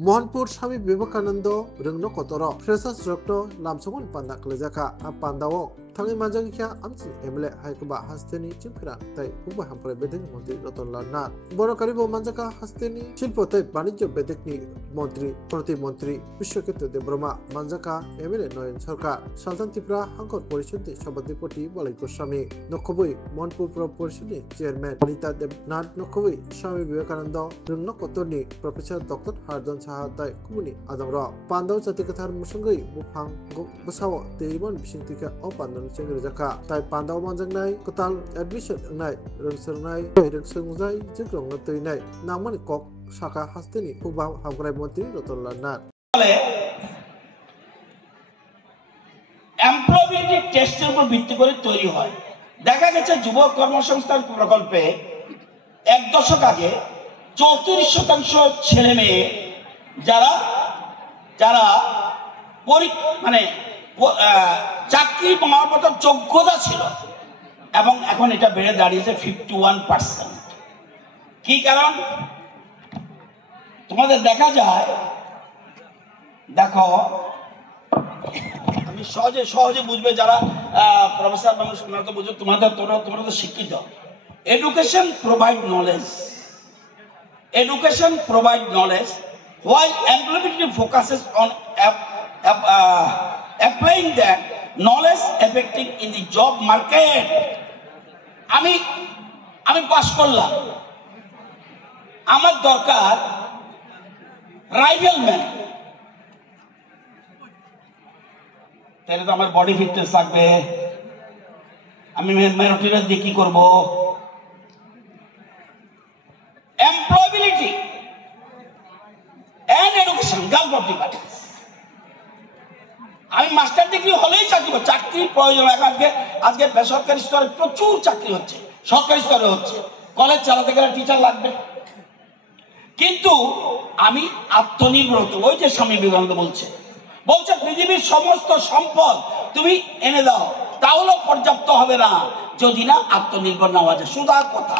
Mohanpur Swami Vivekananda रंगनो कोतरो freshers रक्तो लामसोमन पांदा कलेजाका पांदाओ थांगे मांजांगिया आमची MLA हायकबा हस्तेनि चिमफिरा तै उबा हामप्रे बेदेक मंत्री रतनलाल नाथ बरकारिबो मांजाका हस्तेनि शिल्प तै वाणिज्य बेदेकनि मंत्री प्रतिमंत्री विश्वकेतु देब्रमा मांजाका एमएलए नयन सरकार सालतान त्रिपुरा हांकर परिषदनि सभापति बलाई गोस्वामी नखबई मोहनपुर पुर परिषदनि chairman Anita Debnath नखबई Swami Vivekananda रंगनो कोतरनि professor doctor हारदन Saha तै कुबुनि आदमरा पांदाव जाति कथार मुसंगै बुफां बसाव तेरिमन बिसिंतिका अ पांदाव जका ताई पांदाव मांजंनाय कताल एडमिशन नाय रोंसोरनाय रोंसोंजाय जिग्रंनो तैनाय नामनि कक शाखा हास्तेनि उबा हामग्राय मंत्री रतनलाल नाथ এমপ্লয়িবিলিটি টেস্টের উপর ভিত্তি করে তৈরি হয়। দেখা গেছে যুব কর্মসংস্থান প্রকল্পে এক দশক আগে 34% ছেলে মেয়ে যারা যারা মানে চাকরি পাওয়ার মতো যোগ্যতা ছিল এবং এখন এটা বেড়ে দাঁড়িয়েছে 51%। কি কারণ তোমাদের দেখা যায়, দেখো আমি সহজে সহজে বুঝবে যারা প্রফেসর মানুষ তোমরা তো বুঝো, তোমরা তো শিক্ষিত। Education provide knowledge while employability focuses on applying that knowledge effective in the job market. আমি পাস করলাম, আমার দরকার রাইফেলম্যান, তাহলে তো আমার বডি ফিটনেস থাকবে, আমি মেরিটরিয়াস দিয়ে কি করবো? Employability and education girl of the parties. আমি মাস্টার ডিগ্রি হলেই চাকরির প্রয়োজন। আজকে বেসরকারি স্তরে প্রচুর চাকরি হচ্ছে, সরকারি স্তরে হচ্ছে। কলেজ চালাতে গেলে টিচার লাগবে, কিন্তু আমি আত্মনির্ভর। ওই যে স্বামী বিবেকানন্দ বলছে পৃথিবীর সমস্ত সম্পদ তুমি এনে দাও, তাহলেও পর্যাপ্ত হবে না যদি না আত্মনির্ভর না হওয়া যায়। সুদার কথা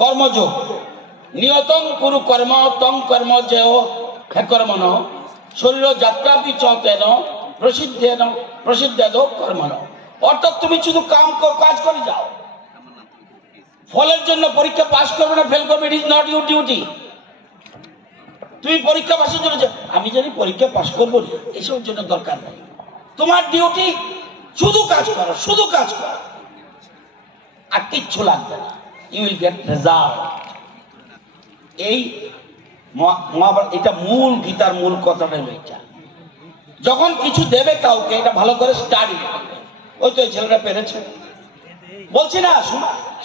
কর্মযোগ নিয়তং কুরু কর্ম তং কর্ম যেও হে কর্মণ শরীর যাত্রা বিচতেন প্রসিদ্ধেন কর্মণ। অর্থাৎ তুমি শুধু কাজ করে যাও, ফলের জন্য পরীক্ষা পাস করবে না ফেল করবে, it is not your duty. তুমি পরীক্ষা পাসের জন্য আমি জানি পরীক্ষা পাস করবো না, এসবের জন্য দরকার নেই। তোমার ডিউটি শুধু কাজ করো, শুধু কাজ করো, আর কিচ্ছু লাগবে না, ইউ উইল গেট রেজাল্ট। এই এটা মূল গীতার মূল কথাটা এটা। যখন কিছু দেবে কাউকে, এটা ভালো করে স্টাডি করবে। ওই তো ছেলেটা পেরেছে, বলছি না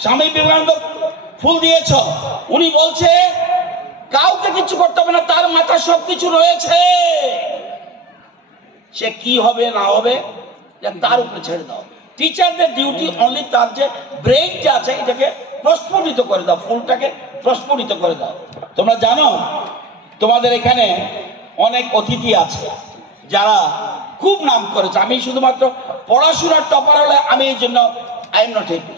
স্বামী বিবেকানন্দ ফুল দিয়েছ, উনি বলছে কাউকে কিছু করতে হবে না, তার মাথায় সবকিছু রয়েছে, সে কি হবে না হবে তার উপরে ছেড়ে দাও। টিচারদের ডিউটি অনলি তার যে ব্রেইনটা আছে এটাকে প্রস্ফুটিত করে দাও, ফুলটাকে প্রস্ফুটিত করে দাও। তোমরা জানো তোমাদের এখানে অনেক অতিথি আছে যারা খুব নাম করেছে। আমি শুধুমাত্র পড়াশোনার টপার হলে আমি এই জন্য আই এম নট হ্যাপি।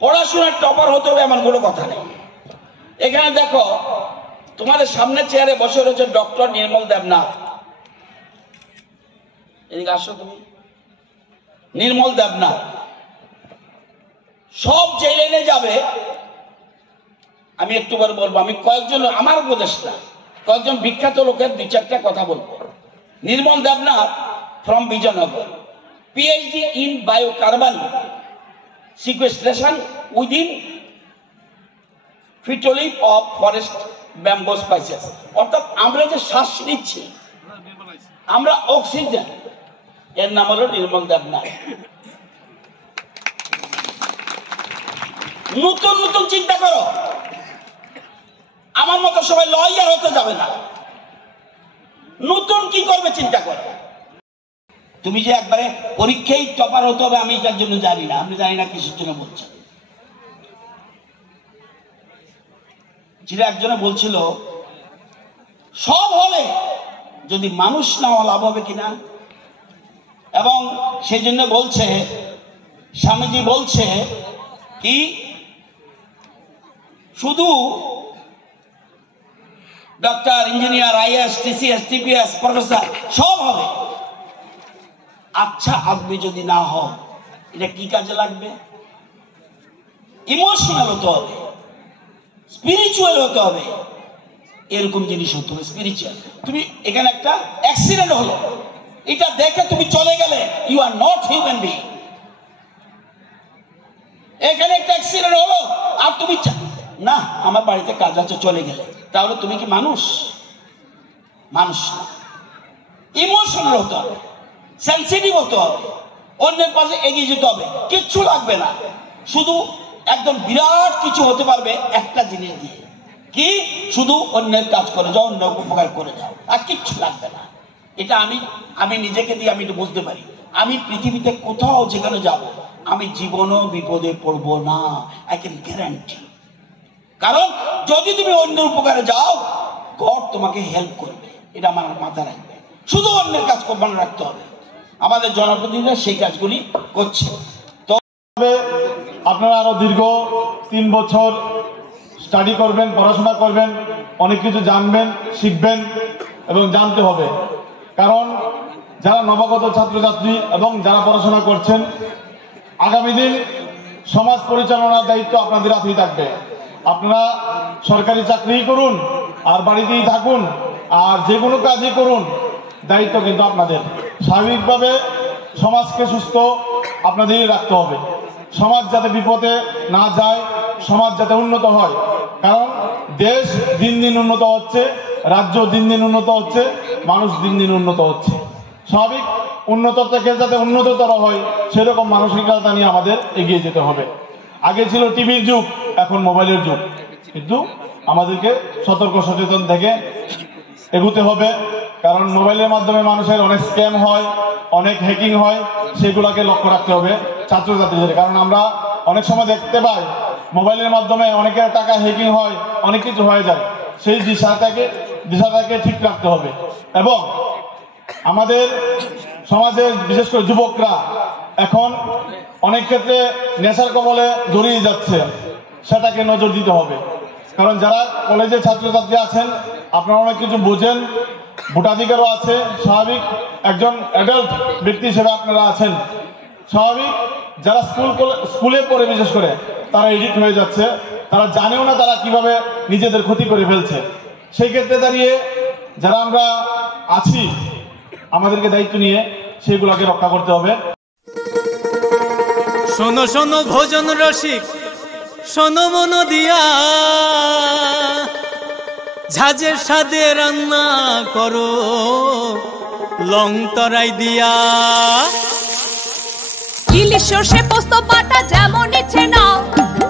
পড়াশোনার টপার হতে হবে এমন কোনো কথা নেই। এখানে দেখো তোমাদের সামনে চেয়ারে বসে রয়েছে ডক্টর নির্মল দেবনাথ। এদিকে আসো তুমি। নির্মল দেবনাথ সব যে লাইনে যাবে, আমি একটু করে বলবো, আমি কয়েকজন আমার উপদেষ্টা কয়েকজন বিখ্যাত লোকের দু চারটা কথা বলবো। Nirmal Debnath from Bijoynagar, PhD in biocarbon sequestration within phytolith of forest bamboo spices. অর্থাৎ আমরা যে শ্বাস নিচ্ছি, আমরা অক্সিজেন, এর নাম হলো নির্মল দেবনাথ। নতুন নতুন চিন্তা করো, আমার মতো সবাই লয়ার হতে যাবে না, নতুন কি করবে চিন্তা করো। তুমি যে একবারে পরীক্ষায় টপার হতে হবে আমি এটার জন্য জানি না, আমি জানি না কিসের জন্য বলছি। যেটা একজনে বলছিল সব হলে যদি মানুষ না লাভ হবে কিনা, এবং সেই জন্য বলছে স্বামীজি বলছে কি শুধু doctor, engineer, is, TCS, TPS, professor সব হবে। আচ্ছা আদমি যদি না হও, এটা কি কাজে লাগবে? ইমোশনাল হতে হবে, স্পিরিচুয়াল হতে হবে, এরকম জিনিস হতে হবে স্পিরিচুয়াল। তুমি এখানে একটা অ্যাক্সিডেন্ট হলো, এটা দেখে তুমি চলে গেলে, you are not human being. এখানে একটা অ্যাক্সিডেন্ট হলো আর তুমি না, আমার বাড়িতে কাজ আছে, চলে গেলে, তাহলে তুমি কি মানুষ? মানুষ না। ইমোশনাল হতে হবে, সেন্সিটিভ হতে হবে, অন্যের পাশে এগিয়ে যেতে হবে। কিচ্ছু লাগবে না, শুধু একদম বিরাট কিছু হতে পারবে একটা জিনিস দিয়ে, কি? শুধু অন্যের কাজ করে যাও, অন্য উপকার করে যাও, আর কিচ্ছু লাগবে না। এটা আমি নিজেকে দিয়ে আমি এটা বুঝতে পারি। আমি পৃথিবীতে কোথাও যেখানে যাব, আমি জীবনও বিপদে পড়বো না, আই ক্যান গ্যারান্টি। কারণ যদি তুমি অন্যের উপকারে যাও, গড তোমাকে হেল্প করবে, এটা আমার মাথায় রাখবে। শুধু অন্যের কাজ মনে রাখতে হবে। আমাদের জনপ্রতিনিধিরা সেই কাজগুলি করছে। তো আপনারা আরো দীর্ঘ 3 বছর স্টাডি করবেন, পড়াশোনা করবেন, অনেক কিছু জানবেন, শিখবেন এবং জানতে হবে। কারণ যারা নবাগত ছাত্রছাত্রী এবং যারা পড়াশোনা করছেন, আগামী দিন সমাজ পরিচালনার দায়িত্ব আপনাদের হাতেই থাকবে। আপনারা সরকারি চাকরি করুন আর বাড়িতেই থাকুন আর যে কোনো কাজই করুন, দায়িত্ব কিন্তু আপনাদের। স্বাভাবিকভাবে সমাজকে সুস্থ আপনাদেরই রাখতে হবে। সমাজ যাতে বিপদে না যায়, সমাজ যাতে উন্নত হয়। কারণ দেশ দিন দিন উন্নত হচ্ছে, রাজ্য দিন দিন উন্নত হচ্ছে, মানুষ দিন দিন উন্নত হচ্ছে। স্বাভাবিক উন্নত থেকে যাতে উন্নততর হয়, সেরকম মানসিকতা নিয়ে আমাদের এগিয়ে যেতে হবে। আগে ছিল টিভির যুগ, এখন মোবাইলের যুগ, কিন্তু আমাদেরকে সতর্ক সচেতন থেকে এগুতে হবে। কারণ মোবাইলের মাধ্যমে মানুষের অনেক স্ক্যাম হয়, অনেক হ্যাকিং হয়, সেগুলোকে লক্ষ্য রাখতে হবে ছাত্রছাত্রীদের। কারণ আমরা অনেক সময় দেখতে পাই মোবাইলের মাধ্যমে অনেকের টাকা হ্যাকিং হয়, অনেক কিছু হয়ে যায়। সেই দিশাটাকে ঠিক রাখতে হবে। এবং আমাদের সমাজের বিশেষ করে যুবকরা এখন অনেক ক্ষেত্রে নেশার কবলে জড়িয়ে যাচ্ছে, সেটাকে নজর দিতে হবে। কারণ যারা কলেজে ছাত্রছাত্রী আছেন, আপনারা অনেক কিছু বোঝেন, ভোটাধিকারও আছে, স্বাভাবিক একজন অ্যাডাল্ট ব্যক্তি হিসেবে আপনারা আছেন। স্বাভাবিক যারা স্কুলে পড়ে বিশেষ করে, তারা এডিক্ট হয়ে যাচ্ছে, তারা জানেও না তারা কিভাবে নিজেদের ক্ষতি করে ফেলছে। সেই ক্ষেত্রে দাঁড়িয়ে যারা আমরা আছি, আমাদেরকে দায়িত্ব নিয়ে সেগুলোকে রক্ষা করতে হবে। শোনো শোনো ভোজন রসিক, শোনো মন দিয়া, ঝাঁঝের স্বাদে রান্না করো লং তরাই দিয়া। ইলিশ সর্ষে পোস্ত বাটা যেমন ইচ্ছে নাও,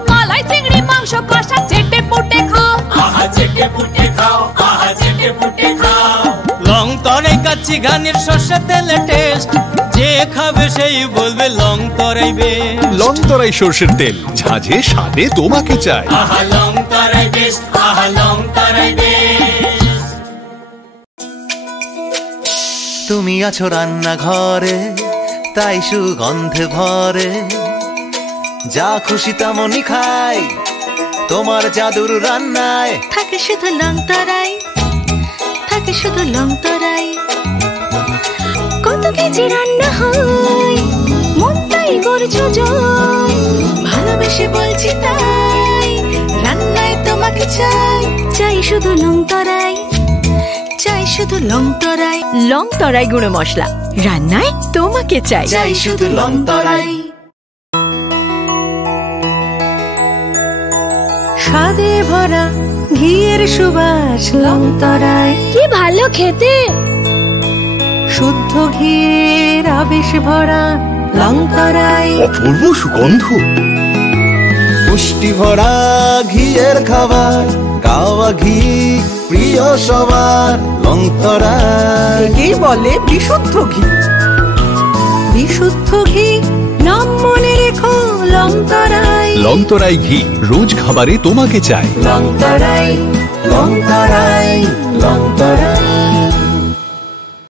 মালাই চিংড়ি মাংস কষা চেটে পুটে খাও, আহা চেটে পুটে খাও, আহা চেটে পুটে খাও। লং তরাই কাচ্চি ঘানির সর্ষে তেলে টেস্ট, যে খাবে সেই বলবে লং তরাই বেশ। লং তরাই সর্ষের তেল, ঝাঁঝে স্বাদে তোমাকে চাই। আহা লং তরাই বেশ, আহা লং তরাই বেশ। তুমি আছো রান্নাঘরে, তাই সুগন্ধে ভরে, যা খুশি তেমনই খাই তোমার জাদুর রান্নায়। থাকে শুধু লং তরাই, থাকে শুধু লং তরাই। কত কেজি রান্না হয়, মনটাই করছো জয়, ভালোবেসে বলছি তাই, রান্নায় তোমাকে চাই, চাই শুধু লং তরাই, চাই শুধু লং তরাই। লং তরাই গুঁড়ো মশলা, রান্নায় তোমাকে চাই, চাই শুধু লং তরাই। স্বাদে ভরা ঘিয়ের সুবাস লং তরাই, কি ভালো খেতে। শুদ্ধ ঘিয়ের আবেশ ভরা লং তরাই, অপূর্ব সুগন্ধ। পুষ্টি ভরা ঘিয়ের খাবার, গাওয়া ঘি প্রিয় সবার লং তরাই। কি বলে বিশুদ্ধ ঘি, বিশুদ্ধ ঘি নাম মনে রেখো লং তরাই। লং তরাই ঘি রোজ খাবারে তোমাকে চাই। লং তরাই, লং তরাই, লং তরাই।